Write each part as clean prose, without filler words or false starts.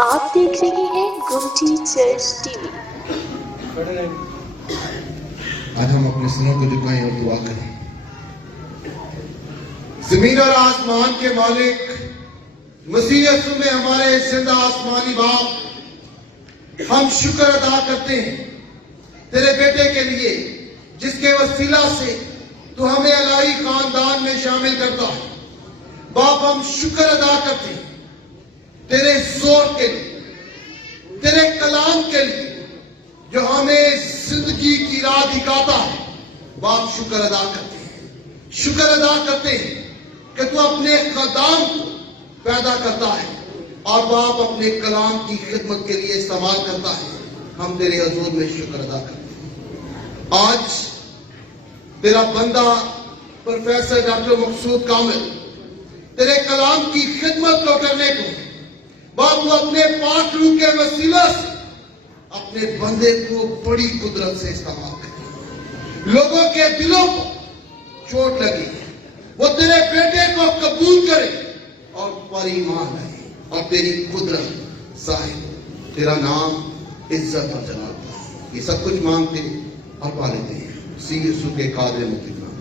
آپ دیکھ رہے ہیں گمٹی چرچ ٹی وی۔ آج ہم اپنے سروں کو جھکائیں اور دعا کریں۔ زمین اور آسمان کے مالک، مسیح یسوع میں ہمارے زندہ آسمانی باپ، ہم شکر ادا کرتے ہیں تیرے بیٹے کے لیے جس کے وسیلہ سے تو ہمیں الہی خاندان میں شامل کرتا ہے۔ باپ ہم شکر ادا کرتے ہیں تیرے زور کے لیے، تیرے کلام کے لیے جو ہمیں زندگی کی راہ دکھاتا ہے۔ باپ شکر ادا کرتے ہیں، شکر ادا کرتے ہیں کہ تو اپنے خدام کو پیدا کرتا ہے اور باپ اپنے کلام کی خدمت کے لیے استعمال کرتا ہے۔ ہم تیرے حضور میں شکر ادا کرتے ہیں۔ آج تیرا بندہ پروفیسر ڈاکٹر مقصود کامل تیرے کلام کی خدمت کو کرنے کو باپ تو اپنے پاک روح کے وسیلہ سے اپنے بندے کو بڑی قدرت سے استعمال کرے۔ لوگوں کے دلوں کو چوٹ لگی ہے، وہ تیرے بیٹے کو قبول کرے اور پر ایمان لائے اور تیری قدرت ظاہر ہو۔ تیرا نام عزت اور جلال پائے۔ یہ سب کچھ مانگتے اور پا لیتے ہیں مسیح یسوع کے قادر مطلق نام۔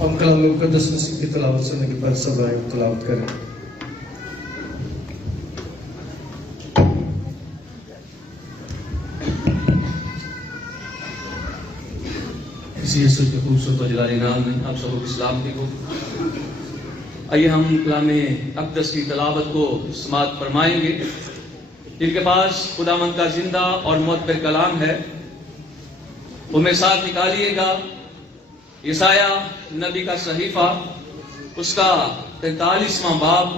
ہم کلام مقدس مسیح کی تلاوت سننے کے بعد سب آئے تلاوت کریں۔ مسیح یسوع کے خوبصورت و جلالی نام میں آپ سب کو سلامتی ہو۔ آئیے ہم کلام اقدس کی تلاوت کو سماعت فرمائیں گے۔ جن کے پاس خداوند کا زندہ اور معتبر کلام ہے وہ میرے ساتھ نکالیے گا یسایہ نبی کا صحیفہ، اس کا 43واں باب،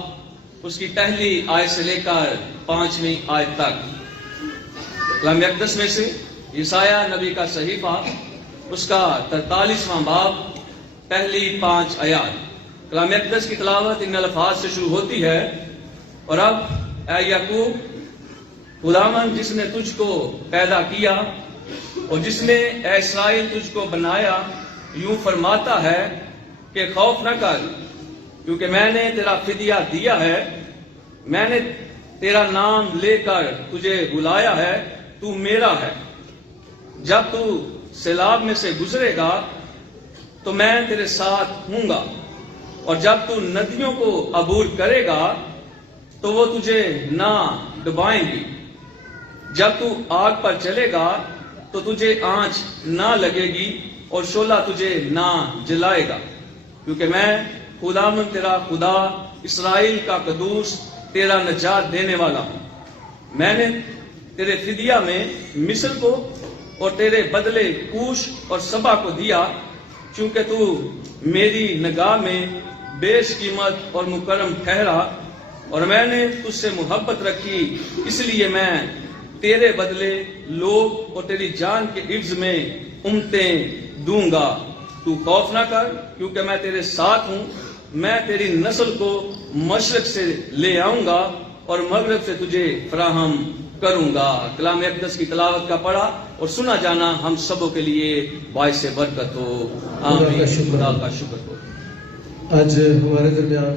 اس کی پہلی آیت سے لے کر 5ویں آیت تک۔ کلام اقدس میں سے یسایہ نبی کا صحیفہ، اس کا 43واں باب، پہلی 5 آیات۔ کلام اقدس کی تلاوت ان الفاظ سے شروع ہوتی ہے: اور اب اے یعقوب، خداوند جس نے تجھ کو پیدا کیا اور جس نے اے اسرائیل تجھ کو بنایا یوں فرماتا ہے کہ خوف نہ کر، کیونکہ میں نے تیرا فدیہ دیا ہے، میں نے تیرا نام لے کر تجھے بلایا ہے، تو میرا ہے۔ جب تو سیلاب میں سے گزرے گا تو میں تیرے ساتھ ہوں گا، اور جب تو ندیوں کو عبور کرے گا تو وہ تجھے نہ ڈبائیں گی۔ جب تو آگ پر چلے گا تو تجھے آنچ نہ لگے گی اور شعلہ تجھے نہ جلائے گا، کیونکہ میں خداوند تیرا خدا، اسرائیل کا قدوس، تیرا نجات دینے والا ہوں۔ میں نے تیرے فدیہ میں مصر کو اور تیرے بدلے کوش اور سبا کو دیا، چونکہ تو میری نگاہ میں بیش قیمت اور مکرم ٹھہرا، اور میں نے تجھ سے محبت رکھی، اس لیے میں تیرے بدلے لوگ اور تیری جان کے عوض میں امتیں دوں گا۔ تو خوف نہ کر، کیونکہ میں تیرے ساتھ ہوں، میں تیری نسل کو مشرق سے لے آؤں گا اور مغرب سے تجھے فراہم کروں گا۔ کلام اقدس کی تلاوت کا پڑھا اور سنا جانا ہم سبوں کے لیے باعث برکت ہو۔ آمین۔ خدا کا شکر ہو۔ آج ہمارے درمیان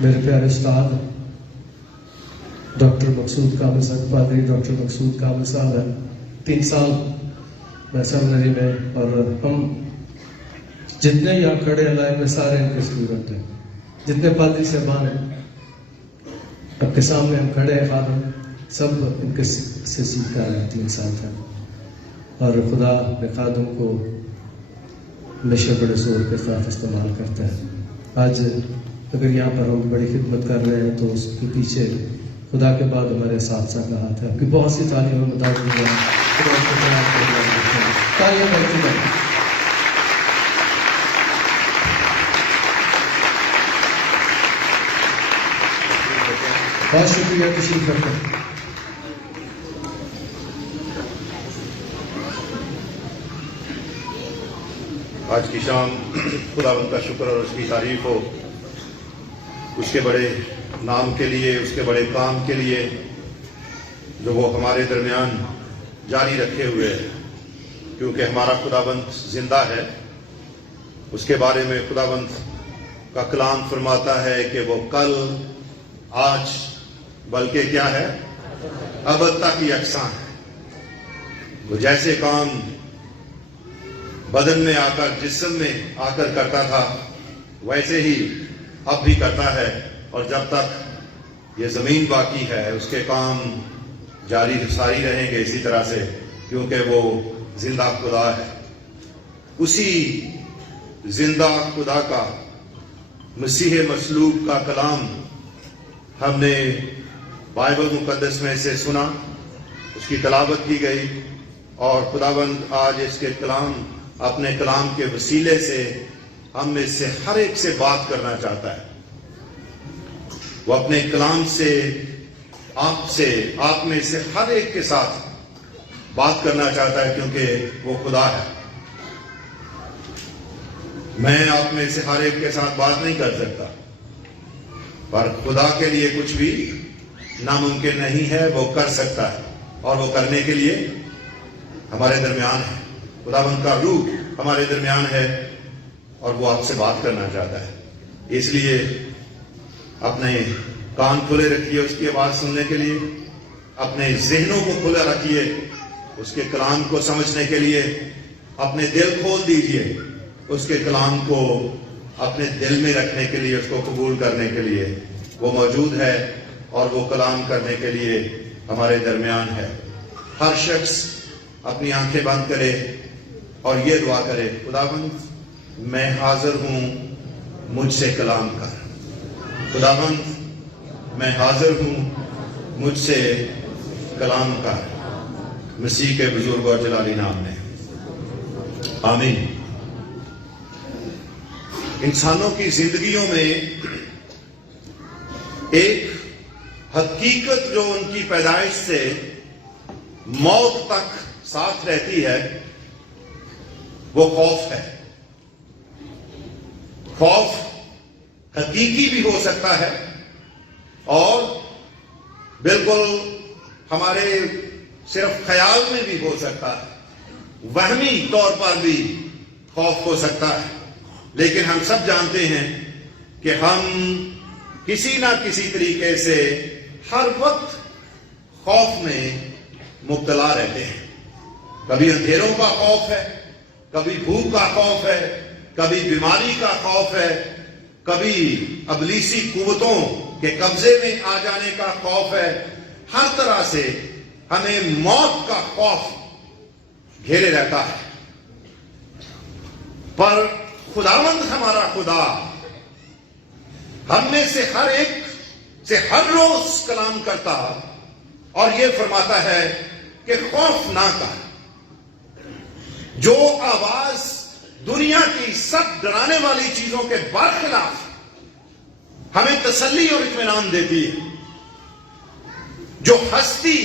میرے پیارے استاد ڈاکٹر مقصود کامل صاحب، پادری ڈاکٹر مقصود کامل صاحب ہیں۔ 3 سال میں سیمنری میں، اور ہم جتنے یہاں کھڑے ہیں لائن میں سارے ان کے اسٹوڈنٹ ہیں، جتنے پادری صاحبان ہیں اب کے سامنے ہم کھڑے ہیں، خادم سب ان کے سے سیکھ کر رہے ہیں 3 سال تک، اور خدا اپنے خادم کو ہمیشہ بڑے زور کے ساتھ استعمال کرتا ہے۔ آج اگر یہاں پر ہم بڑی خدمت کر رہے ہیں تو اس کے پیچھے خدا کے بعد ہمارے اساتذہ کا ہاتھ ہے۔ آپ کی بہت سی تعلیم میں بہت شکریہ، تشریف رکھیں۔ آج کی شام خداوند کا شکر اور اس کی تعریف ہو، اس کے بڑے نام کے لیے، اس کے بڑے کام کے لیے جو وہ ہمارے درمیان جاری رکھے ہوئے ہے، کیونکہ ہمارا خداوند زندہ ہے۔ اس کے بارے میں خداوند کا کلام فرماتا ہے کہ وہ کل، آج، بلکہ کیا ہے، ابد تک یکساں ہے۔ وہ جیسے کام بدن میں آ کر، جسم میں آ کر کرتا تھا، ویسے ہی اب بھی کرتا ہے، اور جب تک یہ زمین باقی ہے اس کے کام جاری ساری رہیں گے اسی طرح سے، کیونکہ وہ زندہ خدا ہے۔ اسی زندہ خدا کا، مسیح مصلوب کا کلام ہم نے بائبل مقدس میں سے سنا، اس کی تلاوت کی گئی، اور خداوند آج اس کے کلام، اپنے کلام کے وسیلے سے ہم میں سے ہر ایک سے بات کرنا چاہتا ہے۔ وہ اپنے کلام سے آپ میں سے ہر ایک کے ساتھ بات کرنا چاہتا ہے، کیونکہ وہ خدا ہے۔ میں آپ میں سے ہر ایک کے ساتھ بات نہیں کر سکتا، پر خدا کے لیے کچھ بھی ناممکن نہیں ہے، وہ کر سکتا ہے، اور وہ کرنے کے لیے ہمارے درمیان ہے۔ خداوند کا روح ہمارے درمیان ہے، اور وہ آپ سے بات کرنا چاہتا ہے۔ اس لیے اپنے کان کھلے رکھیے اس کی آواز سننے کے لیے، اپنے ذہنوں کو کھلا رکھیے اس کے کلام کو سمجھنے کے لیے، اپنے دل کھول دیجیے اس کے کلام کو اپنے دل میں رکھنے کے لیے، اس کو قبول کرنے کے لیے۔ وہ موجود ہے اور وہ کلام کرنے کے لیے ہمارے درمیان ہے۔ ہر شخص اپنی آنکھیں بند کرے اور یہ دعا کرے، خداوند میں حاضر ہوں، مجھ سے کلام کر۔ خداوند میں حاضر ہوں، مجھ سے کلام کر، مسیح کے بزرگ اور جلالی نام میں، آمین۔ انسانوں کی زندگیوں میں ایک حقیقت جو ان کی پیدائش سے موت تک ساتھ رہتی ہے، وہ خوف ہے۔ خوف حقیقی بھی ہو سکتا ہے، اور بالکل ہمارے صرف خیال میں بھی ہو سکتا ہے، وہمی طور پر بھی خوف ہو سکتا ہے۔ لیکن ہم سب جانتے ہیں کہ ہم کسی نہ کسی طریقے سے ہر وقت خوف میں مبتلا رہتے ہیں۔ کبھی اندھیروں کا خوف ہے، کبھی بھوک کا خوف ہے، کبھی بیماری کا خوف ہے، کبھی ابلیسی قوتوں کے قبضے میں آ جانے کا خوف ہے۔ ہر طرح سے ہمیں موت کا خوف گھیرے رہتا ہے، پر خداوند ہمارا خدا ہم میں سے ہر ایک سے ہر روز کلام کرتا اور یہ فرماتا ہے کہ خوف نہ کر۔ جو آواز دنیا کی سب ڈرانے والی چیزوں کے برخلاف ہمیں تسلی اور اطمینان دیتی ہے، جو ہستی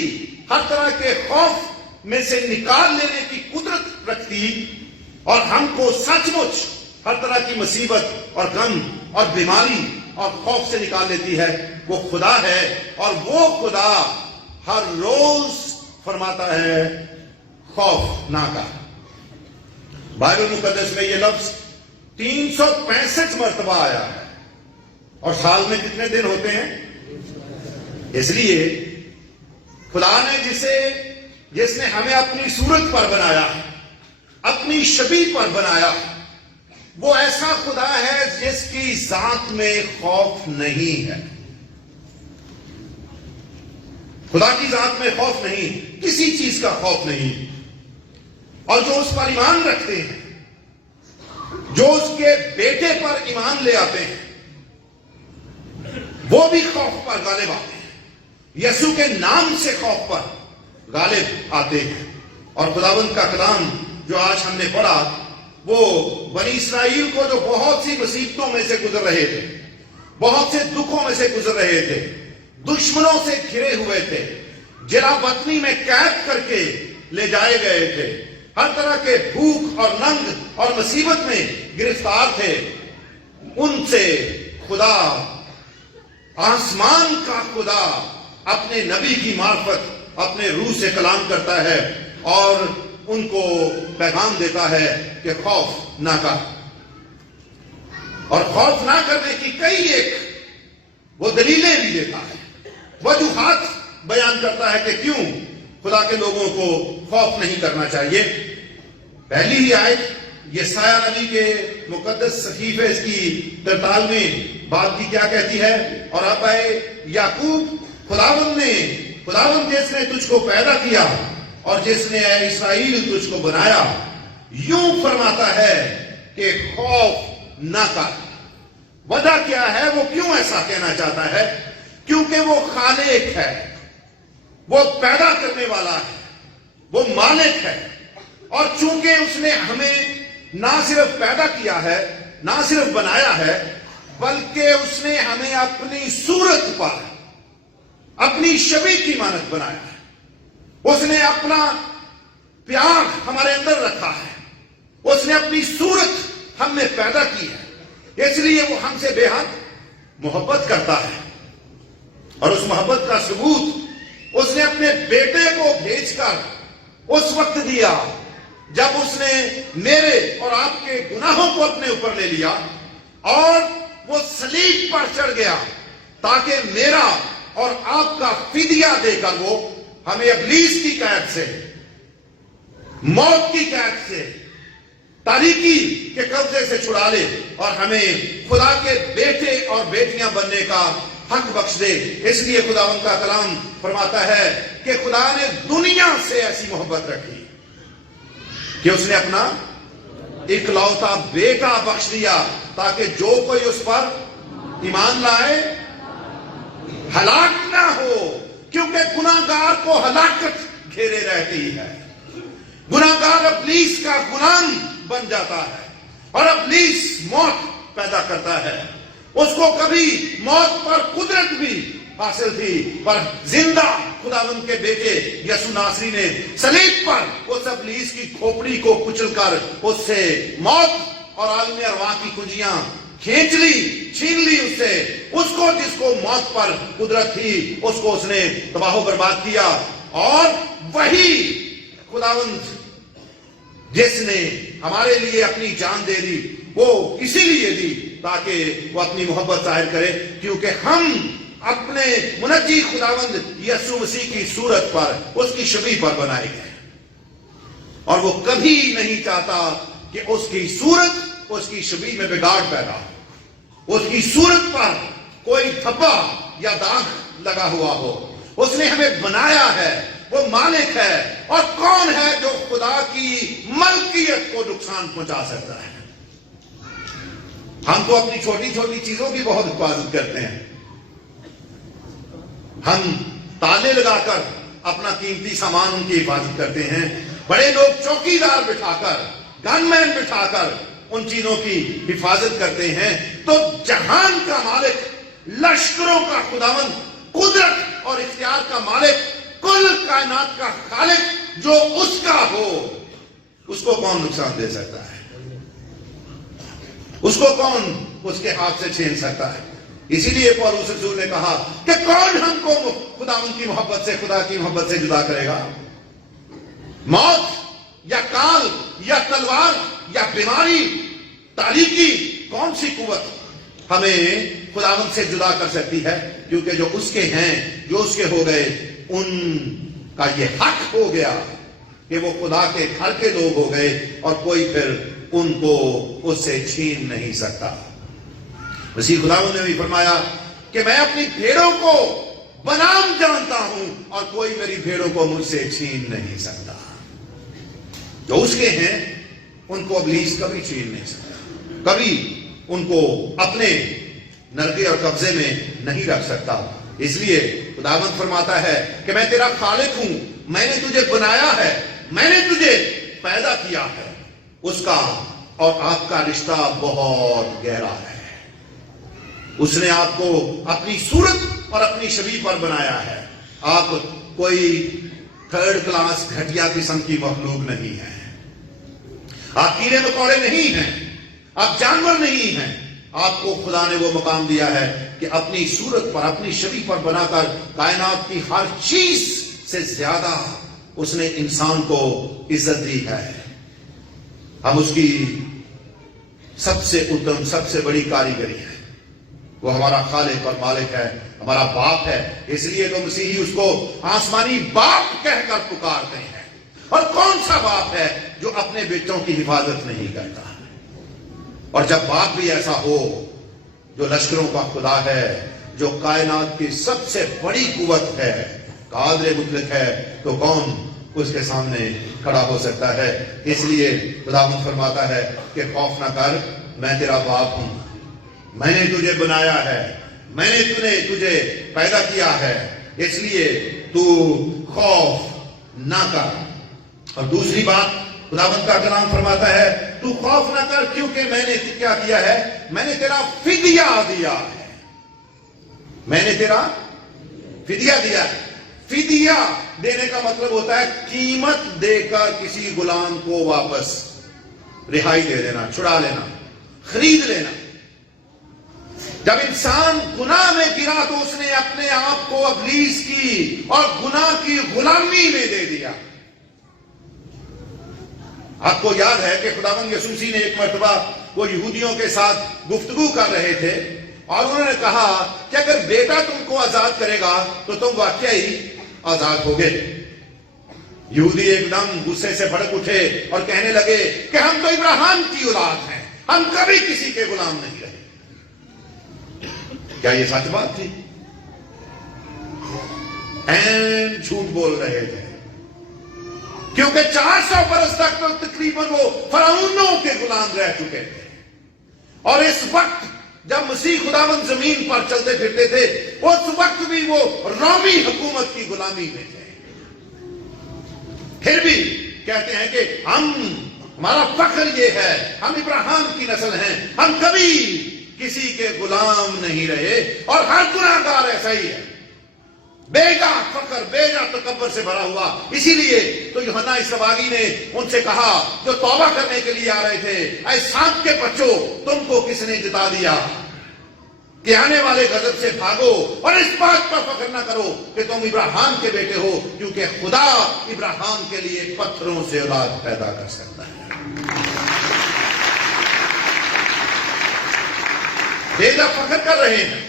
ہر طرح کے خوف میں سے نکال لینے کی قدرت رکھتی اور ہم کو سچ مچ ہر طرح کی مصیبت اور غم اور بیماری اور خوف سے نکال لیتی ہے، وہ خدا ہے۔ اور وہ خدا ہر روز فرماتا ہے خوف نہ کر۔ بائبل مقدس میں یہ لفظ 365 مرتبہ آیا ہے، اور سال میں کتنے دن ہوتے ہیں؟ اس لیے خدا نے جس نے ہمیں اپنی صورت پر بنایا، اپنی شبیہ پر بنایا، وہ ایسا خدا ہے جس کی ذات میں خوف نہیں ہے۔ خدا کی ذات میں خوف نہیں، کسی چیز کا خوف نہیں۔ اور جو اس پر ایمان رکھتے ہیں، جو اس کے بیٹے پر ایمان لے آتے ہیں، وہ بھی خوف پر غالب آتے ہیں، یسوع کے نام سے خوف پر غالب آتے ہیں۔ اور خداوند کا کلام جو آج ہم نے پڑھا، وہ بنی اسرائیل کو جو بہت سی مصیبتوں میں سے گزر رہے تھے، بہت سے دکھوں میں سے گزر رہے تھے، دشمنوں سے گھرے ہوئے تھے، جلا وطنی میں قید کر کے لے جائے گئے تھے، ہر طرح کے بھوک اور ننگ اور مصیبت میں گرفتار تھے، ان سے خدا، آسمان کا خدا اپنے نبی کی معرفت اپنے روح سے کلام کرتا ہے اور ان کو پیغام دیتا ہے کہ خوف نہ کر۔ اور خوف نہ کرنے کی کئی ایک وہ دلیلیں بھی دیتا ہے، وجوہات بیان کرتا ہے کہ کیوں خدا کے لوگوں کو خوف نہیں کرنا چاہیے۔ پہلی ہی آیت یسایہ نبی کے مقدس صحیفے اس کی 43 بات کی کیا کہتی ہے؟ اور اب اے یعقوب، خداوند جس نے تجھ کو پیدا کیا اور جس نے اے اسرائیل تجھ کو بنایا، یوں فرماتا ہے کہ خوف نہ کر۔ وجہ کیا ہے؟ وہ کیوں ایسا کہنا چاہتا ہے؟ کیونکہ وہ خالق ہے، وہ پیدا کرنے والا ہے، وہ مالک ہے، اور چونکہ اس نے ہمیں نہ صرف پیدا کیا ہے، نہ صرف بنایا ہے، بلکہ اس نے ہمیں اپنی صورت پر، اپنی شبیہ کی مانند بنایا ہے۔ اس نے اپنا پیار ہمارے اندر رکھا ہے، اس نے اپنی صورت ہم میں پیدا کی ہے، اس لیے وہ ہم سے بے حد محبت کرتا ہے۔ اور اس محبت کا ثبوت اس نے اپنے بیٹے کو بھیج کر اس وقت دیا جب اس نے میرے اور آپ کے گناہوں کو اپنے اوپر لے لیا اور وہ صلیب پر چڑھ گیا تاکہ میرا اور آپ کا فدیہ دے کر وہ ہمیں ابلیس کی قید سے، موت کی قید سے، تاریکی کے قبضے سے چھڑا لے اور ہمیں خدا کے بیٹے اور بیٹیاں بننے کا حق بخش دے۔ اس لیے خداوند کا کلام فرماتا ہے کہ خدا نے دنیا سے ایسی محبت رکھی کہ اس نے اپنا اکلوتا بیٹا بخش دیا تاکہ جو کوئی اس پر ایمان لائے ہلاک نہ ہو، کیونکہ گناہگار کو ہلاکت گھیرے رہتی ہے۔ گناہگار ابلیس کا غلام بن جاتا ہے اور ابلیس موت پیدا کرتا ہے۔ اس کو کبھی موت پر قدرت بھی حاصل تھی، پر زندہ خداوند کے بیٹے یسوع ناصری نے صلیب پر اس ابلیس کی کھوپڑی کو کچل کر اس سے موت اور عالم ارواح کی کنجیاں کھینچ لی، چھین لی اس سے۔ اس کو جس کو موت پر قدرت تھی اس کو اس نے تباہ و برباد کیا، اور وہی خداوند جس نے ہمارے لیے اپنی جان دے دی وہ اسی لیے دی تاکہ وہ اپنی محبت ظاہر کرے، کیونکہ ہم اپنے منجی خداوند یسوع مسیح کی صورت پر، اس کی شبیہ پر بنائے گئے، اور وہ کبھی نہیں چاہتا کہ اس کی صورت، اس کی شبیہ میں بگاڑ پیدا ہو، اس کی صورت پر کوئی دھبا یا داغ لگا ہوا ہو۔ اس نے ہمیں بنایا ہے، وہ مالک ہے، اور کون ہے جو خدا کی ملکیت کو نقصان پہنچا سکتا ہے؟ ہم تو اپنی چھوٹی چھوٹی چیزوں کی بہت حفاظت کرتے ہیں، ہم تالے لگا کر اپنا قیمتی سامان ان کی حفاظت کرتے ہیں، بڑے لوگ چوکیدار بٹھا کر، گن مین بٹھا کر ان چیزوں کی حفاظت کرتے ہیں، تو جہان کا مالک، لشکروں کا خداوند، قدرت اور اختیار کا مالک، کل کائنات کا خالق جو اس کا ہو، اس کو کون نقصان دے سکتا ہے؟ اس کو کون اس کے ہاتھ سے چھین سکتا ہے؟ اسی لیے پولس رسول نے کہا کہ کون ہم کو خداوند کی محبت سے، خدا کی محبت سے جدا کرے گا؟ موت یا کال یا تلوار یا بیماری، تاریکی، کون سی قوت ہمیں خداوند سے جدا کر سکتی ہے؟ کیونکہ جو اس کے ہیں، جو اس کے ہو گئے، ان کا یہ حق ہو گیا کہ وہ خدا کے گھر کے لوگ ہو گئے، اور کوئی پھر ان کو اس سے چھین نہیں سکتا۔ مسیح خداوند نے بھی فرمایا کہ میں اپنی بھیڑوں کو بنام جانتا ہوں اور کوئی میری بھیڑوں کو مجھ سے چھین نہیں سکتا۔ جو اس کے ہیں ان کو ابلیس کبھی چھین نہیں سکتا، کبھی ان کو اپنے نرگے اور قبضے میں نہیں رکھ سکتا۔ اس لیے خداوند فرماتا ہے کہ میں تیرا خالق ہوں، میں نے تجھے بنایا ہے، میں نے تجھے پیدا کیا ہے۔ اس کا اور آپ کا رشتہ بہت گہرا ہے۔ اس نے آپ کو اپنی صورت اور اپنی شبیہ پر بنایا ہے۔ آپ کوئی تھرڈ کلاس گھٹیا قسم کی مخلوق نہیں ہے، آپ کیڑے مکوڑے نہیں ہیں، آپ جانور نہیں ہیں۔ آپ کو خدا نے وہ مقام دیا ہے کہ اپنی صورت پر، اپنی شبیہ پر بنا کر کائنات کی ہر چیز سے زیادہ اس نے انسان کو عزت دی ہے۔ ہم اس کی سب سے اتم، سب سے بڑی کاریگری ہے. وہ ہمارا خالق اور مالک ہے، ہمارا باپ ہے. اس لیے تو مسیحی اس کو آسمانی باپ کہہ کر پکارتے ہیں. اور کون سا باپ ہے جو اپنے بیٹوں کی حفاظت نہیں کرتا؟ اور جب باپ بھی ایسا ہو جو لشکروں کا خدا ہے، جو کائنات کی سب سے بڑی قوت ہے، قادر مطلق ہے، تو کون اس کے سامنے کھڑا ہو سکتا ہے؟ اس لیے خداوند فرماتا ہے کہ خوف نہ کر، میں تیرا باپ ہوں، میں نے تجھے بنایا ہے، میں نے تجھے پیدا کیا ہے، اس لیے تو خوف نہ کر. اور دوسری بات خداوند کا کلام فرماتا ہے تو خوف نہ کر، کیونکہ میں نے کیا کیا ہے؟ میں نے تیرا فدیہ دیا ہے. میں نے تیرا فدیہ دیا ہے. فدیہ دینے کا مطلب ہوتا ہے قیمت دے کر کسی غلام کو واپس رہائی دے دینا، چھڑا لینا، خرید لینا. جب انسان گناہ میں گرا تو اس نے اپنے آپ کو ابلیس کی اور گناہ کی غلامی میں دے دیا. آپ کو یاد ہے کہ خداوند یسوع مسیح نے ایک مرتبہ وہ یہودیوں کے ساتھ گفتگو کر رہے تھے اور انہوں نے کہا کہ اگر بیٹا تم کو آزاد کرے گا تو تم واقعی آزاد ہوگے. یہودی ایک دم غصے سے بھڑک اٹھے اور کہنے لگے کہ ہم تو ابراہیم کی اولاد ہیں، ہم کبھی کسی کے غلام نہیں رہے. کیا یہ سچ بات تھی؟ این جھوٹ بول رہے تھے، کیونکہ 400 برس تک تو تقریباً وہ فرعونوں کے غلام رہ چکے تھے. اور اس وقت جب مسیح خداوند زمین پر چلتے پھرتے تھے اس وقت بھی وہ رومی حکومت کی غلامی میں تھے. پھر بھی کہتے ہیں کہ ہمارا فخر یہ ہے، ہم ابراہیم کی نسل ہیں، ہم کبھی کسی کے غلام نہیں رہے. اور ہر گناہگار ایسا ہی ہے، بیجا فخر، بیجا تکبر سے بھرا ہوا. اسی لیے تو یوحنا اسرائیلی نے ان سے کہا جو توبہ کرنے کے لیے آ رہے تھے، اے سانپ کے بچوں، تم کو کس نے جتا دیا کہ آنے والے غضب سے بھاگو اور اس بات پر فخر نہ کرو کہ تم ابراہیم کے بیٹے ہو، کیونکہ خدا ابراہیم کے لیے پتھروں سے اولاد پیدا کر سکتا ہے. بیجا فخر کر رہے ہیں،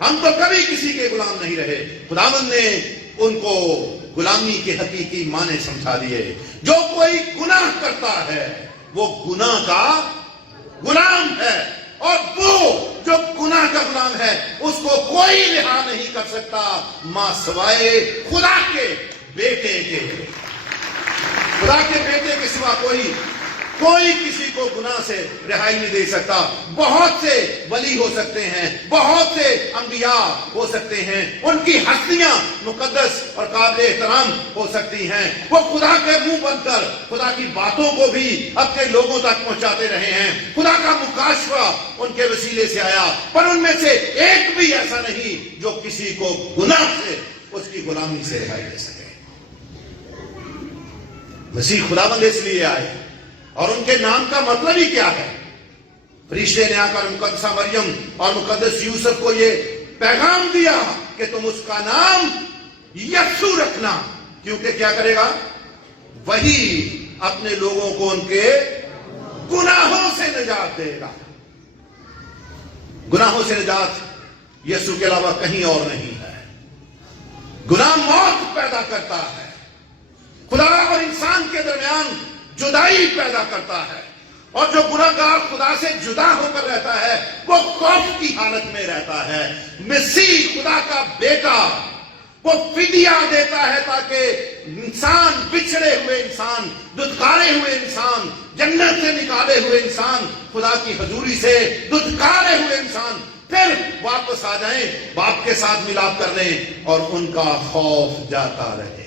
ہم تو کبھی کسی کے غلام نہیں رہے. خداوند نے ان کو غلامی کے حقیقی معنی سمجھا دیے. جو کوئی گناہ کرتا ہے وہ گناہ کا غلام ہے، اور وہ جو گناہ کا غلام ہے اس کو کوئی رہا نہیں کر سکتا ماں سوائے خدا کے بیٹے کے. خدا کے بیٹے کے سوا کوئی کسی کو گناہ سے رہائی نہیں دے سکتا. بہت سے ولی ہو سکتے ہیں، بہت سے انبیاء ہو سکتے ہیں، ان کی ہستیاں مقدس اور قابل احترام ہو سکتی ہیں. وہ خدا کے منہ بن کر خدا کی باتوں کو بھی اپنے لوگوں تک پہنچاتے رہے ہیں. خدا کا مکاشفہ ان کے وسیلے سے آیا، پر ان میں سے ایک بھی ایسا نہیں جو کسی کو گناہ سے، اس کی غلامی سے رہائی دے سکے. مسیح خداوند اس لیے آئے، اور ان کے نام کا مطلب ہی کیا ہے؟ فرشتے نے آ کر مقدسہ مریم اور مقدس یوسف کو یہ پیغام دیا کہ تم اس کا نام یسوع رکھنا، کیونکہ کیا کرے گا؟ وہی اپنے لوگوں کو ان کے گناہوں سے نجات دے گا. گناہوں سے نجات یسوع کے علاوہ کہیں اور نہیں ہے. گناہ موت پیدا کرتا ہے، خدا اور انسان کے درمیان جدائی پیدا کرتا ہے، اور جو گناہگار خدا سے جدا ہو کر رہتا ہے وہ خوف کی حالت میں رہتا ہے. مسیح خدا کا بیٹا وہ فدیہ دیتا ہے تاکہ انسان، بچھڑے ہوئے انسان، دھتکارے ہوئے انسان، جنت سے نکالے ہوئے انسان، خدا کی حضوری سے دھتکارے ہوئے انسان پھر واپس آ جائیں، باپ کے ساتھ ملاپ کر لیں اور ان کا خوف جاتا رہے.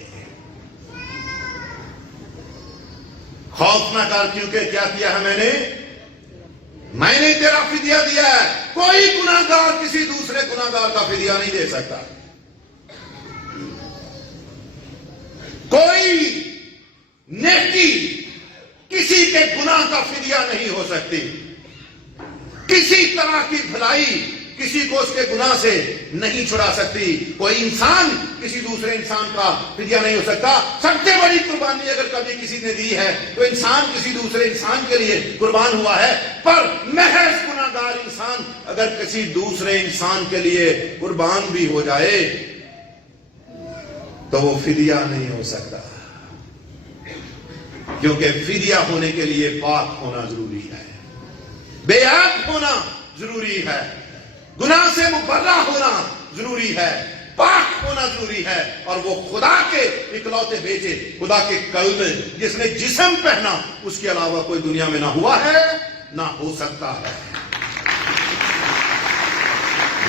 خوف نہ کر، کیونکہ کیا کیا ہے میں نے تیرا فدیہ دیا ہے. کوئی گناہگار کسی دوسرے گناہگار کا فدیہ نہیں دے سکتا. کوئی نیکی کسی کے گناہ کا فدیہ نہیں ہو سکتی. کسی طرح کی بھلائی کسی کو اس کے گناہ سے نہیں چھڑا سکتی. کوئی انسان کسی دوسرے انسان کا فدیہ نہیں ہو سکتا. سب سے بڑی قربانی اگر کبھی کسی نے دی ہے تو انسان کسی دوسرے انسان کے لیے قربان ہوا ہے. پر محض گناہگار انسان اگر کسی دوسرے انسان کے لیے قربان بھی ہو جائے تو وہ فدیہ نہیں ہو سکتا, کیونکہ فدیہ ہونے کے لیے پاک ہونا ضروری ہے, بے عیب ہونا ضروری ہے, گناہ سے مبرہ ہونا ضروری ہے, پاک ہونا ضروری ہے. اور وہ خدا کے اکلوتے بیٹے, خدا کے کلمے جس نے جسم پہنا, اس کے علاوہ کوئی دنیا میں نہ ہوا ہے نہ ہو سکتا ہے.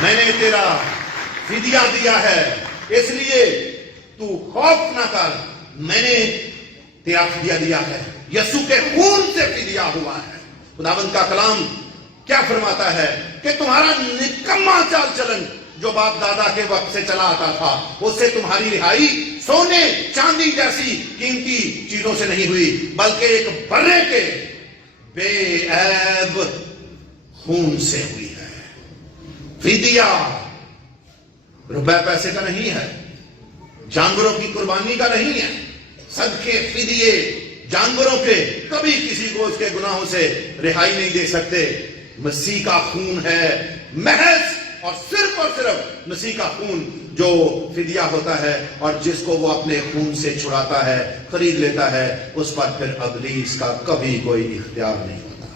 میں نے تیرا فدیہ دیا ہے, اس لیے تو خوف نہ کر, میں نے تیرا فدیہ دیا ہے, یسوع کے خون سے فدیہ ہوا ہے. خداوند کا کلام کیا فرماتا ہے کہ تمہارا نکما چال چلن جو باپ دادا کے وقت سے چلا آتا تھا, اس سے تمہاری رہائی سونے چاندی جیسی قیمتی چیزوں سے نہیں ہوئی, بلکہ ایک برے کے بے عیب خون سے ہوئی ہے. فدیہ روپے پیسے کا نہیں ہے, جانوروں کی قربانی کا نہیں ہے. صدقے فدیے جانوروں کے کبھی کسی کو اس کے گناہوں سے رہائی نہیں دے سکتے. مسیح کا خون ہے محض اور صرف مسیح کا خون جو فدیہ ہوتا ہے, اور جس کو وہ اپنے خون سے چھڑاتا ہے, خرید لیتا ہے, اس پر پھر ابلیس کا کبھی کوئی اختیار نہیں ہوتا.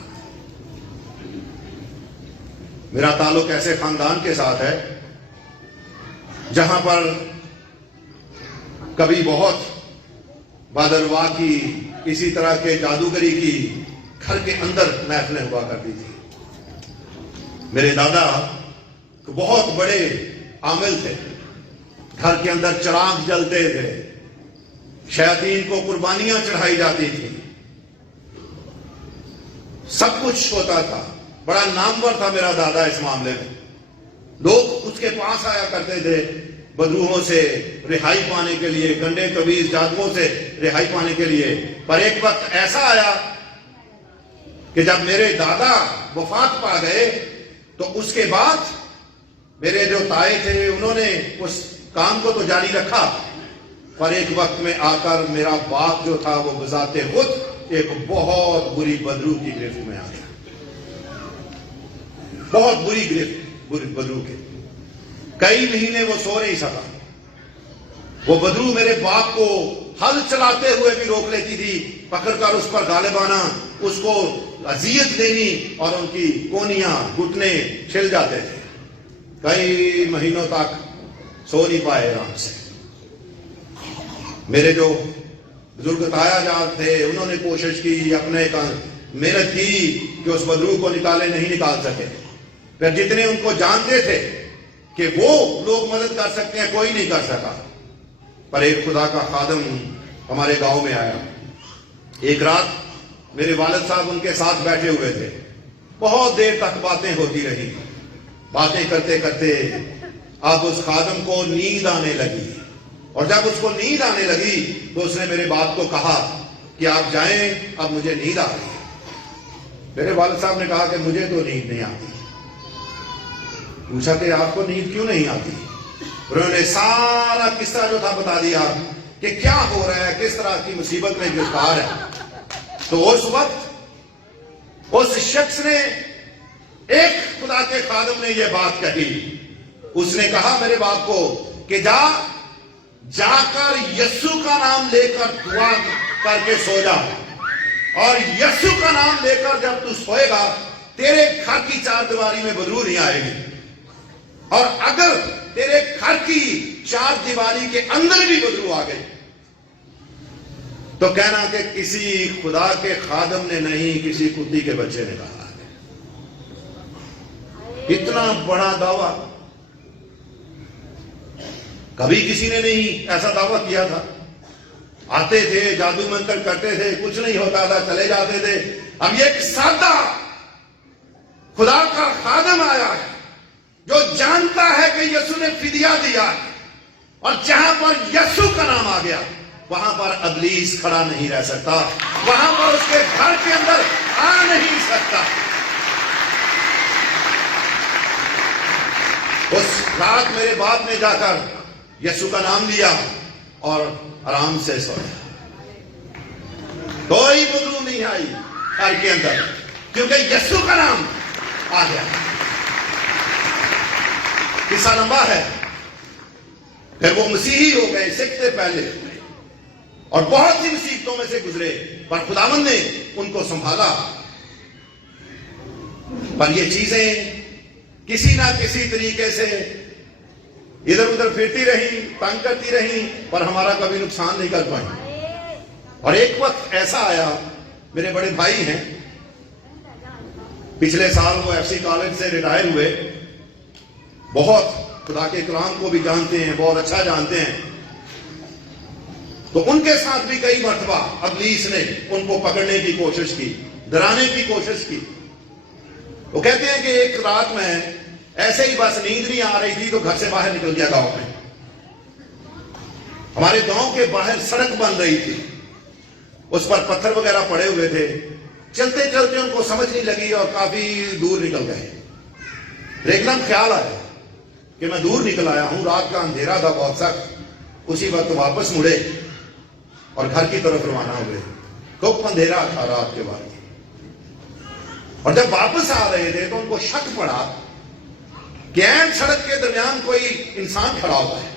میرا تعلق ایسے خاندان کے ساتھ ہے جہاں پر کبھی بہت بادرواہ کی, اسی طرح کے جادوگری کی گھر کے اندر محفلیں ہوا کرتی تھی. میرے دادا بہت بڑے عامل تھے, گھر کے اندر چراغ جلتے تھے, شیاطین کو قربانیاں چڑھائی جاتی تھی, سب کچھ ہوتا تھا. بڑا نامور تھا میرا دادا اس معاملے میں. لوگ اس کے پاس آیا کرتے تھے بدروہوں سے رہائی پانے کے لیے, گنڈے طویز جادوؤں سے رہائی پانے کے لیے. پر ایک وقت ایسا آیا کہ جب میرے دادا وفات پا گئے تو اس کے بعد میرے جو تائے تھے انہوں نے اس کام کو تو جاری رکھا, پر ایک وقت میں آ کر میرا باپ جو تھا وہ بذات خود ایک بہت بری بدرو کی گرفت میں آ گیا. بہت بری گرفت بدرو کے. کئی مہینے وہ سو نہیں سکا. وہ بدرو میرے باپ کو ہل چلاتے ہوئے بھی روک لیتی تھی, پکڑ کر اس پر غالب آنا, اس کو اذیت دینی, اور ان کی کونیاں گھٹنے چھل جاتے تھے. کئی مہینوں تک سو نہیں پائے آرام سے. میرے جو بزرگ تایا جات تھے انہوں نے کوشش کی, اپنے محنت کی کہ اس بدرو کو نکالے, نہیں نکال سکے. پھر جتنے ان کو جانتے تھے کہ وہ لوگ مدد کر سکتے ہیں, کوئی نہیں کر سکا. پر ایک خدا کا خادم ہمارے گاؤں میں آیا. ایک رات میرے والد صاحب ان کے ساتھ بیٹھے ہوئے تھے, بہت دیر تک باتیں ہوتی رہی. باتیں کرتے کرتے اب اس خادم کو نیند آنے لگی, اور جب اس کو نیند آنے لگی تو اس نے میرے باپ کو کہا کہ آپ جائیں, اب مجھے نیند آ رہی ہے. میرے والد صاحب نے کہا کہ مجھے تو نیند نہیں آتی. پوچھا کہ آپ کو نیند کیوں نہیں آتی؟ انہوں نے سارا قصہ جو تھا بتا دیا کہ کیا ہو رہا ہے, کس طرح کی مصیبت میں گرفتار ہے. تو اس وقت اس شخص نے, ایک خدا کے خادم نے یہ بات کہی. اس نے کہا میرے باپ کو کہ جا کر یسوع کا نام لے کر دعا کر کے سو جا, اور یسوع کا نام لے کر جب تو سوئے گا تیرے گھر کی چار دیواری میں بدبو نہیں آئے گی, اور اگر تیرے گھر کی چار دیواری کے اندر بھی بدبو آ گئی تو کہنا کہ کسی خدا کے خادم نے نہیں, کسی کتی کے بچے نے کہا. اتنا بڑا دعویٰ کبھی کسی نے نہیں ایسا دعویٰ کیا تھا. آتے تھے, جادو منتر کرتے تھے, کچھ نہیں ہوتا تھا, چلے جاتے تھے. اب یہ ایک سادہ خدا کا خادم آیا ہے جو جانتا ہے کہ یسوع نے فدیہ دیا ہے, اور جہاں پر یسوع کا نام آ گیا وہاں پر ابلیس کھڑا نہیں رہ سکتا, وہاں پر اس کے گھر کے اندر آ نہیں سکتا. اس رات میرے باپ نے جا کر یسوع کا نام لیا اور آرام سے سویا. کوئی بدبو نہیں آئی گھر کے اندر, کیونکہ یسوع کا نام آ گیا. قصہ لمبا ہے. پھر وہ مسیحی ہو گئے سکھ سے پہلے اور بہت سی مصیبتوں میں سے گزرے, پر خداوند نے ان کو سنبھالا. پر یہ چیزیں کسی نہ کسی طریقے سے ادھر ادھر پھرتی رہی, تنگ کرتی رہی, پر ہمارا کبھی نقصان نہیں کر پائیں. اور ایک وقت ایسا آیا, میرے بڑے بھائی ہیں, پچھلے سال وہ ایف سی کالج سے ریٹائر ہوئے, بہت خدا کے کلام کو بھی جانتے ہیں, بہت اچھا جانتے ہیں. تو ان کے ساتھ بھی کئی مرتبہ ابلیس نے ان کو پکڑنے کی کوشش کی, ڈرانے کی کوشش کی. وہ کہتے ہیں کہ ایک رات میں ایسے ہی بس نیند نہیں آ رہی تھی تو گھر سے باہر نکل گیا گاؤں میں. ہمارے گاؤں کے باہر سڑک بن رہی تھی, اس پر پتھر وغیرہ پڑے ہوئے تھے. چلتے چلتے ان کو سمجھ نہیں لگی اور کافی دور نکل گئے. ایک دم خیال آیا کہ میں دور نکل آیا ہوں, رات کا اندھیرا تھا بہت سخت. اسی وقت واپس مڑے اور گھر کی طرف روانہ ہوئے. خوب اندھیرا تھا رات کے بعد, اور جب واپس آ رہے تھے تو ان کو شک پڑا کہ عین سڑک کے درمیان کوئی انسان کھڑا ہوا ہے.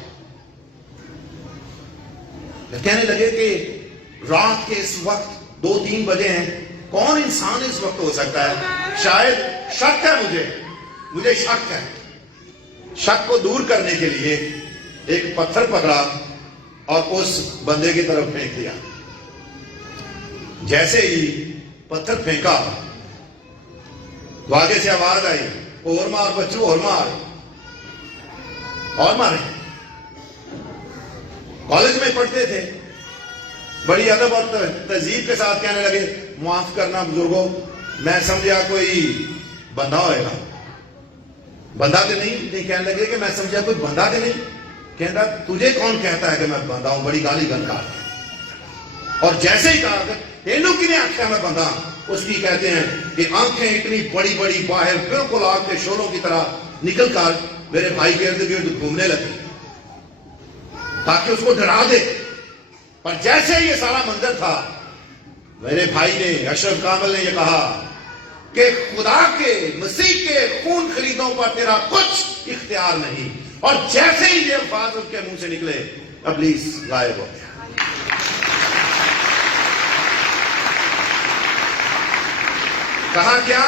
کہنے لگے کہ رات کے اس وقت 2-3 بجے ہیں, کون انسان اس وقت ہو سکتا ہے؟ شاید شک ہے, مجھے شک ہے. شک کو دور کرنے کے لیے ایک پتھر پکڑا اور اس بندے کی طرف پھینک دیا. جیسے ہی پتھر پھینکا تو آگے سے آواز آئی, اور مار بچوں, اور مار, اور مارے. کالج میں پڑھتے تھے, بڑی ادب اور تہذیب کے ساتھ کہنے لگے, معاف کرنا بزرگوں, میں سمجھا کوئی بندہ ہوئے گا. بندہ تو نہیں, کہنے لگے کہ میں سمجھا کوئی بندہ تو نہیں. کہنا تجھے کون کہتا ہے کہ میں بندہ ہوں, بڑی گالی گنکار. اور جیسے ہی کہا کہ تینوں کی نے آنکھیں میں بندہ, اس کی کہتے ہیں کہ آنکھیں اتنی بڑی بڑی باہر بالکل آگ کے شولوں کی طرح نکل کر میرے بھائی کے ارد گرد گھومنے لگی تاکہ اس کو ڈرا دے. پر جیسے یہ سارا منظر تھا, میرے بھائی نے, اشرف کامل نے یہ کہا کہ خدا کے, مسیح کے خون خریدوں پر تیرا کچھ اختیار نہیں. اور جیسے ہی یہ الفاظ ان کے منہ سے نکلے, ابلیس غائب ہو گیا. کہا کیا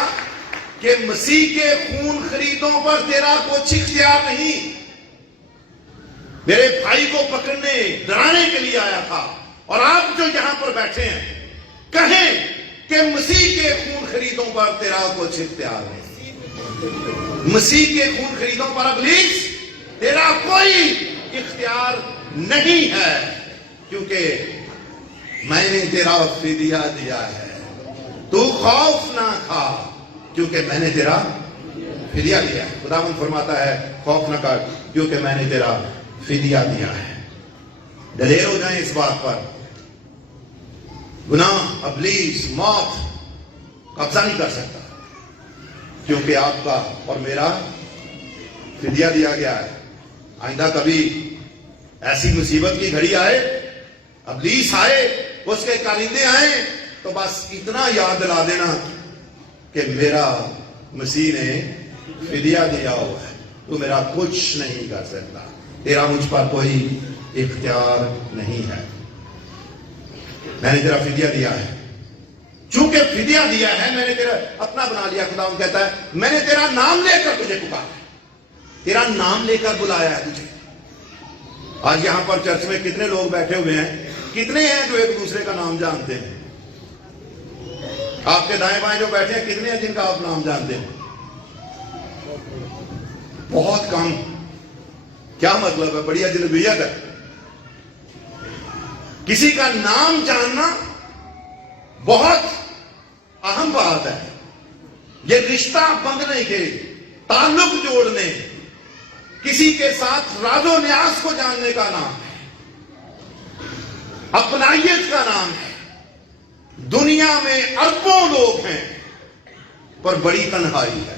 کہ مسیح کے خون خریدوں پر تیرا کچھ اختیار نہیں. میرے بھائی کو پکڑنے, ڈرانے کے لیے آیا تھا. اور آپ جو یہاں پر بیٹھے ہیں کہیں کہ مسیح کے خون خریدوں پر تیرا کچھ اختیار نہیں. مسیح کے خون خریدوں پر ابلیس تیرا کوئی اختیار نہیں ہے, کیونکہ میں نے تیرا فدیہ دیا ہے. تو خوف نہ کھا کیونکہ میں نے تیرا فدیہ دیا ہے. خداوند فرماتا ہے خوف نہ کر کیونکہ میں نے تیرا فدیہ دیا ہے. دلیر ہو جائیں اس بات پر, گناہ, ابلیس, موت قبضہ نہیں کر سکتا, کیونکہ آپ کا اور میرا فدیہ دیا گیا ہے. آئندہ کبھی ایسی مصیبت کی گھڑی آئے, ابلیس آئے, اس کے کارندے آئیں, تو بس اتنا یاد دلا دینا کہ میرا مسیح نے فدیہ دیا ہوا ہے, تو میرا کچھ نہیں کر سکتا, تیرا مجھ پر کوئی اختیار نہیں ہے. میں نے تیرا فدیہ دیا ہے. چونکہ فدیہ دیا ہے میں نے تیرا اپنا بنا لیا. خداوند کہتا ہے میں نے تیرا نام لے کر تجھے پکارا, تیرا نام لے کر بلایا ہے تجھے. آج یہاں پر چرچ میں کتنے لوگ بیٹھے ہوئے ہیں, کتنے ہیں جو ایک دوسرے کا نام جانتے ہیں؟ آپ کے دائیں بائیں جو بیٹھے ہیں کتنے ہیں جن کا آپ نام جانتے ہیں؟ بہت کم. کیا مطلب ہے؟ بڑی اجنبیت ہے. کسی کا نام جاننا بہت اہم بات ہے. یہ رشتہ بندھنے کے, تعلق جوڑنے, کسی کے ساتھ راز و نیاز کو جاننے کا نام ہے, اپنائیت کا نام ہے. دنیا میں اربوں لوگ ہیں پر بڑی تنہائی ہے.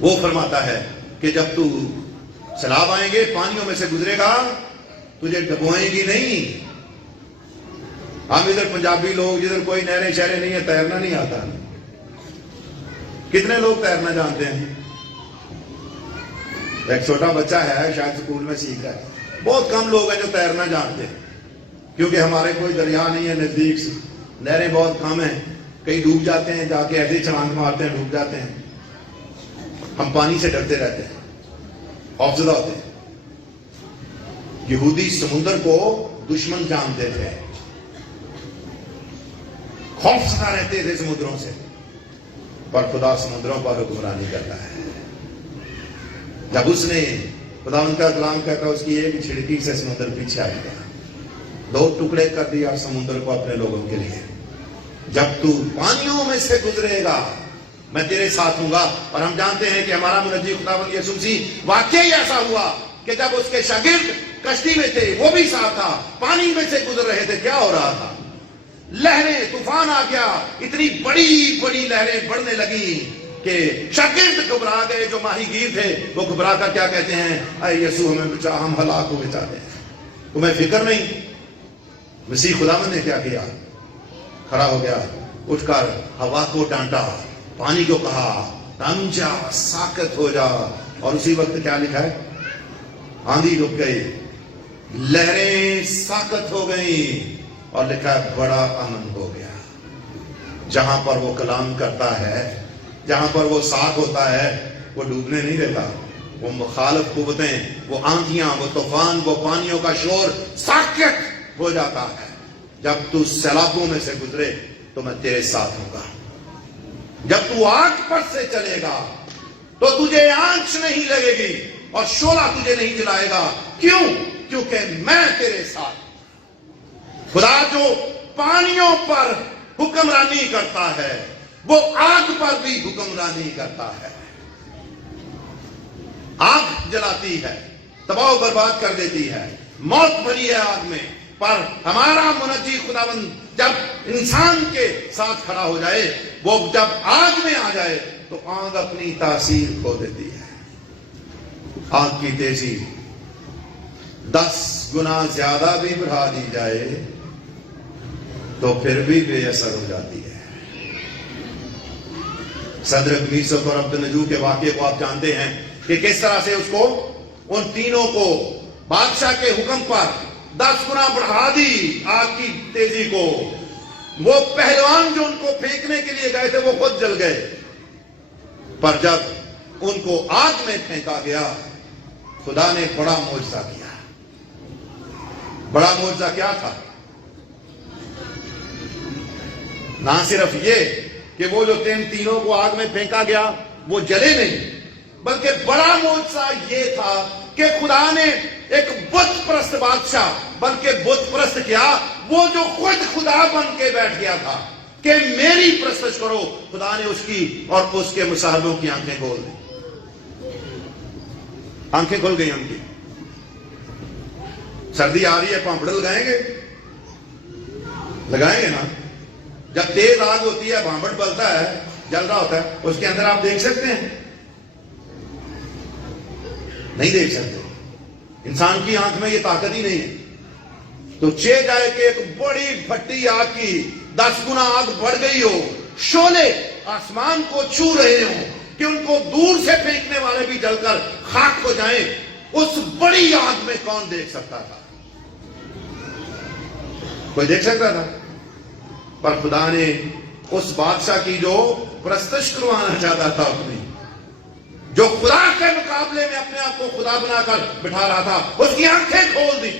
وہ فرماتا ہے کہ جب تو سیلاب آئیں گے پانیوں میں سے گزرے گا تجھے ڈبوئیں گی نہیں. ہم ادھر پنجابی لوگ جدھر کوئی نہریں شہریں نہیں ہے تیرنا نہیں آتا. کتنے لوگ تیرنا جانتے ہیں؟ ایک چھوٹا بچہ ہے شاید اسکول میں سیکھ رہا ہے. بہت کم لوگ ہیں جو تیرنا جانتے ہیں کیونکہ ہمارے کوئی دریا نہیں ہے نزدیک سے, نہریں بہت کم ہیں. کئی ڈوب جاتے ہیں, جا کے ایسے چھلانگ مارتے ہیں ڈوب جاتے ہیں. ہم پانی سے ڈرتے رہتے ہیں, خوفزدہ ہوتے ہیں. یہودی سمندر کو دشمن جانتے تھے, خوفزدہ رہتے تھے سمندروں سے, پر خدا سمندروں پر حکمرانی کرتا ہے. جب اس نے خدا ان کا کلام کہتا اس کی ایک چھڑکی سے سمندر پیچھے آ گیا, 2 ٹکڑے کر دیا سمندر کو اپنے لوگوں کے لیے. جب تو پانیوں میں سے گزرے گا میں تیرے ساتھ ہوں گا. اور ہم جانتے ہیں کہ ہمارا منجی خداوند یسوع مسیح واقعی ایسا ہوا کہ جب اس کے شاگرد کشتی میں تھے وہ بھی ساتھ تھا, پانی میں سے گزر رہے تھے. کیا ہو رہا تھا؟ لہریں, طوفان آ گیا, اتنی بڑی بڑی لہریں بڑھنے لگی کہ شاگرد گھبرا گئے. جو ماہی گیر تھے وہ گھبرا کر کیا کہتے ہیں, اے یسوع ہمیں بچا, ہم ہلاک ہوئے جاتے ہیں. تمہیں فکر نہیں؟ مسیح خداوند نے کیا کیا؟ کھڑا ہو گیا, اٹھ کر ہوا کو ڈانٹا, پانی کو کہا تھم جا, ساکت ہو جا. اور اسی وقت کیا لکھا ہے؟ آندھی رک گئی, لہریں ساکت ہو گئیں, اور لکھا ہے بڑا امن ہو گیا. جہاں پر وہ کلام کرتا ہے, جہاں پر وہ ساتھ ہوتا ہے, وہ ڈوبنے نہیں دیتا. وہ مخالف قوتیں, وہ آندھیاں, وہ طوفان, وہ پانیوں کا شور ساکت ہو جاتا ہے. جب تو سیلابوں میں سے گزرے تو میں تیرے ساتھ ہوں گا. جب تو آگ پر سے چلے گا تو تجھے آنچ نہیں لگے گی اور شعلہ تجھے نہیں جلائے گا. کیوں؟ کیونکہ میں تیرے ساتھ. خدا جو پانیوں پر حکمرانی کرتا ہے وہ آگ پر بھی حکمرانی کرتا ہے. آگ جلاتی ہے, تباہ و برباد کر دیتی ہے, موت بھری ہے آگ میں. پر ہمارا منجی خداوند جب انسان کے ساتھ کھڑا ہو جائے, وہ جب آگ میں آ جائے تو آگ اپنی تاثیر کھو دیتی ہے. آگ کی تیزی 10 گنا زیادہ بھی بڑھا دی جائے تو پھر بھی بے اثر ہو جاتی ہے. صدرک میثاق اور عبدالنجو کے واقعے کو آپ جانتے ہیں کہ کس طرح سے اس کو, ان تینوں کو بادشاہ کے حکم پر 10 گنا بڑھا دی آگ کی تیزی کو. وہ پہلوان جو ان کو پھینکنے کے لیے گئے تھے وہ خود جل گئے. پر جب ان کو آگ میں پھینکا گیا خدا نے بڑا معجزہ کیا. بڑا معجزہ کیا تھا؟ نہ صرف یہ کہ وہ جو تینوں کو آگ میں پھینکا گیا وہ جلے نہیں, بلکہ بڑا معجزہ یہ تھا کہ خدا نے ایک بت پرست بادشاہ, بلکہ بت پرست کیا, وہ جو خود خدا بن کے بیٹھ گیا تھا کہ میری پرستش کرو, خدا نے اس کی اور اس کے مصاحبوں کی آنکھیں کھول دی. آنکھیں کھل گئی ان کی. سردی آ رہی ہے, پامپڑ لگائیں گے؟ لگائیں گے نا. جب تیز آگ ہوتی ہے, بھامبڑ بلتا ہے, جل رہا ہوتا ہے, اس کے اندر آپ دیکھ سکتے ہیں؟ نہیں دیکھ سکتے. انسان کی آنکھ میں یہ طاقت ہی نہیں ہے. تو چے جائے کہ ایک بڑی بھٹی آگ کی 10 گنا آگ بڑھ گئی ہو, شعلے آسمان کو چھو رہے ہوں کہ ان کو دور سے پھینکنے والے بھی جل کر خاک ہو جائیں, اس بڑی آگ میں کون دیکھ سکتا تھا؟ کوئی دیکھ سکتا تھا؟ پر خدا نے اس بادشاہ کی جو پرستش کروانا چاہتا تھا, اپنی جو خدا کے مقابلے میں اپنے آپ کو خدا بنا کر بٹھا رہا تھا, اس کی آنکھیں کھول دی.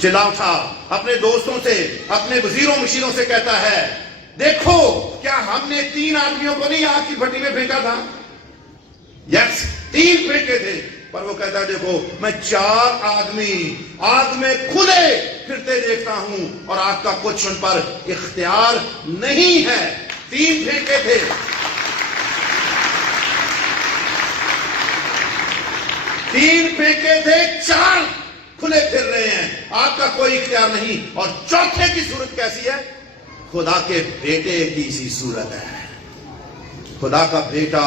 چلا اٹھا, اپنے دوستوں سے, اپنے وزیروں مشیروں سے کہتا ہے, دیکھو کیا ہم نے 3 آدمیوں کو نہیں آگ کی بھٹی میں پھینکا تھا؟ یس, 3 پھینکے تھے. پر وہ کہتا ہے دیکھو میں 4 آدمی آگ میں کھلے پھرتے دیکھتا ہوں اور آگ کا کچھ ان پر اختیار نہیں ہے. 3 پھینکے تھے. تین پھینکے تھے, 4 کھلے پھر رہے ہیں, آگ کا کوئی اختیار نہیں. اور چوتھے کی صورت کیسی ہے؟ خدا کے بیٹے کی سی صورت ہے. خدا کا بیٹا